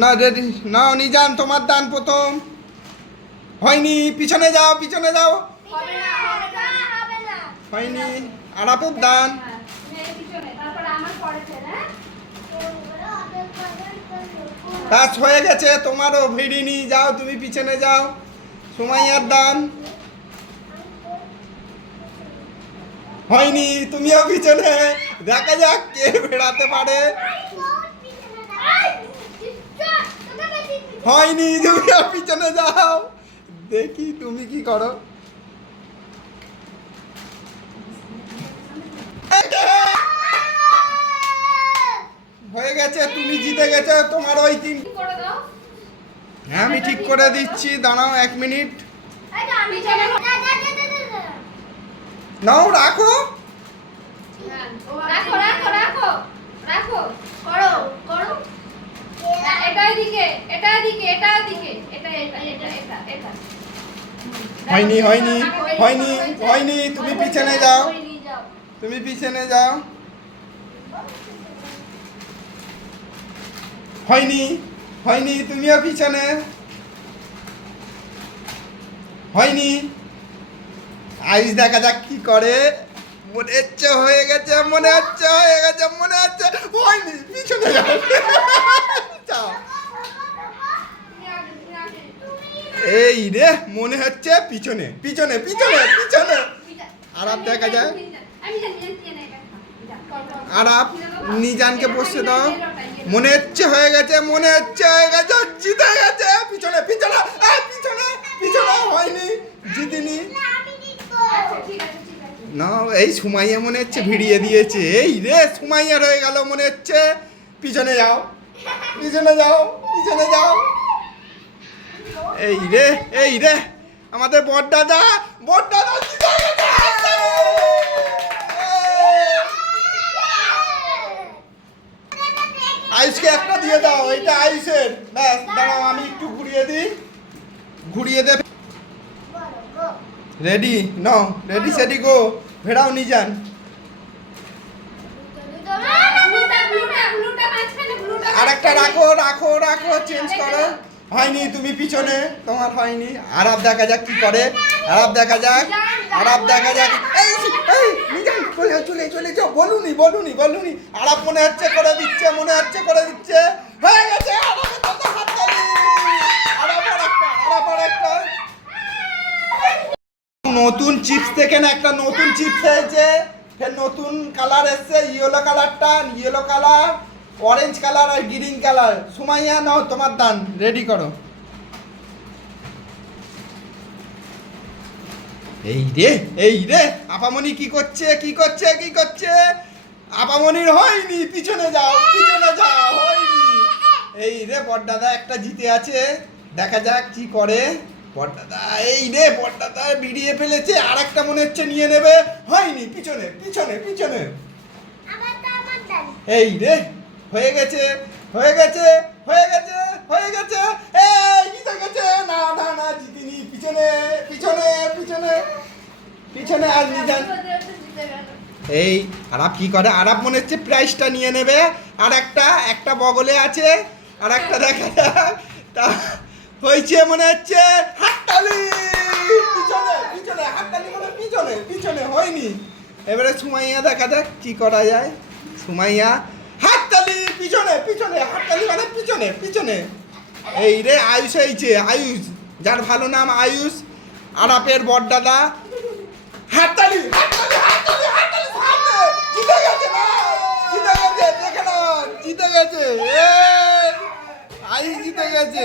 না রেডি নাও নিজান, তোমার দান প্রথম। হয়নি, পিছনে যাও, পিছনে যাও। হয়নি, আরাপের দান। কাজ হয়ে গেছে তোমারও, ভিড়িনি, যাও তুমি পিছনে যাও। সুমাইয়ার দান। হয়নি, তুমিও পিছনে। দেখা যাক কে বেড়াতে পারে। হয়নি, তুমিও পিছনে যাও। দেখি তুমি কি করো। হয়ে গেছে, তুমি জিতে গেছো। তোমার ওই তিন। হ্যাঁ আমি ঠিক করে দিচ্ছি, দাঁড়াও 1 মিনিট। নাও রাখো। হয়নি হয়নি হয়নি হয়নি, তুমি পিছনে যাও, তুমি পিছনে যাও। হয়নি হয়নি, তুমিও পিছনে। হয়নি, আইস দেখা যাক কি করে। মনে হচ্ছে হয়ে গেছে, মনে হচ্ছে হয়ে গেছে, মনে হচ্ছে হয়নি, পিছনে যাও। যাও। এই রে, মনে হচ্ছে পিছনে পিছনে পিছনে পিছনে। আরাপ দেখা যায়, আরাপ নিজানকে বসে দাও। মনে হচ্ছে হয়ে গেছে, মনে হচ্ছে হয়ে গেছে, জিতে গেছে। পিছনে পিছনে পিছনে পিছনে। হয়নি, জিতিনি। না এই সুমাইয়া মনে হচ্ছে ভিড়িয়ে দিয়েছে। এই রে, সুমাইয়ার হয়ে গেল মনে হচ্ছে। পিছনে যাও, পিছনে যাও, পিছনে যাও। এই রে, এই রে, আমাদের বড়দাদা, বড়দাদা জিতে গেছে। আইসকে একটা দিয়ে দাও, এটা আইসের। ব্যাস দাঁড়াও, আমি একটু ঘুরিয়ে দিই, ঘুরিয়ে দে। রেডি নাও, রেডি সেডি গো। ভেড়াও নিজান। আর একটা রাখো রাখো রাখো, চেঞ্জ করো। হয়নি, তুমি পিছনে, তোমার হয়নি। আরাপ দেখা যাক কি করে, আরাপ দেখা যাক, আরাপ দেখা যাক। এই এই নিজান, চলে চলে চলে যাও। বলুনি বলুনি বলুনি। আরাপ মনে হচ্ছে করে দিচ্ছে, মনে হচ্ছে করে দিচ্ছে। হয়ে গেছে, আরাপের দাদা হাততালি। আরাপের একটা, আরাপের একটা। নতুন চিপস থেকে না একটা নতুন চিপস হয়েছে, ফের নতুন কালার এসছে। ইয়েলো কালারটা, ইয়েলো কালার, অরেঞ্জ কালার আর গ্রিন কালার। সুমাইয়া নাও, তোমার দান রেডি করো। এই রে, এই রে, আপামনি কি করছে, কি করছে, কি করছে। আপামনির হয়নি, পিছনে যাও, পিছনে যাও। হয়নি। এই রে, বড়দাদা একটা জিতে আছে, দেখা যাক কি করে বড়দাদা। এই রে, বড়দাদা বিড়িয়ে ফেলেছে, আর একটা মনে হচ্ছে নিয়ে নেবে। হয়নি, পিছনে পিছনে পিছনে। এই রে, হয়ে গেছে, হয়ে গেছে, হয়ে গেছে, হয়ে গেছে। এই জিতে গেছে। না না না, জিতিনি। পিছনে পিছনে পিছনে পিছনে। আর নিজান। এই আরাপ কি করে, আরাপ মনে হচ্ছে প্রাইসটা নিয়ে নেবে। আর একটা, একটা বগলে আছে, আর একটা দেখা যাক। তা হয়েছে মনে হচ্ছে হাততালি। পিছনে পিছনে হাততালি, মানে পিছনে পিছনে। হয়নি। এবারে সুমাইয়া দেখা যাক কি করা যায়। সুমাইয়া হাততালি, পিছনে পিছনে, হাততালি মানে পিছনে পিছনে। এই রে, আয়ুষ হয়েছে, আয়ুষ, যার ভালো নাম আয়ুষ, আরাপের বড়দাদা। হাততালি হাততালি হাততালি হাততালি। সামনে জিতে গেছে, না জিতে গেছে, দেখে না জিতে গেছে। আয়ুষ জিতে গেছে।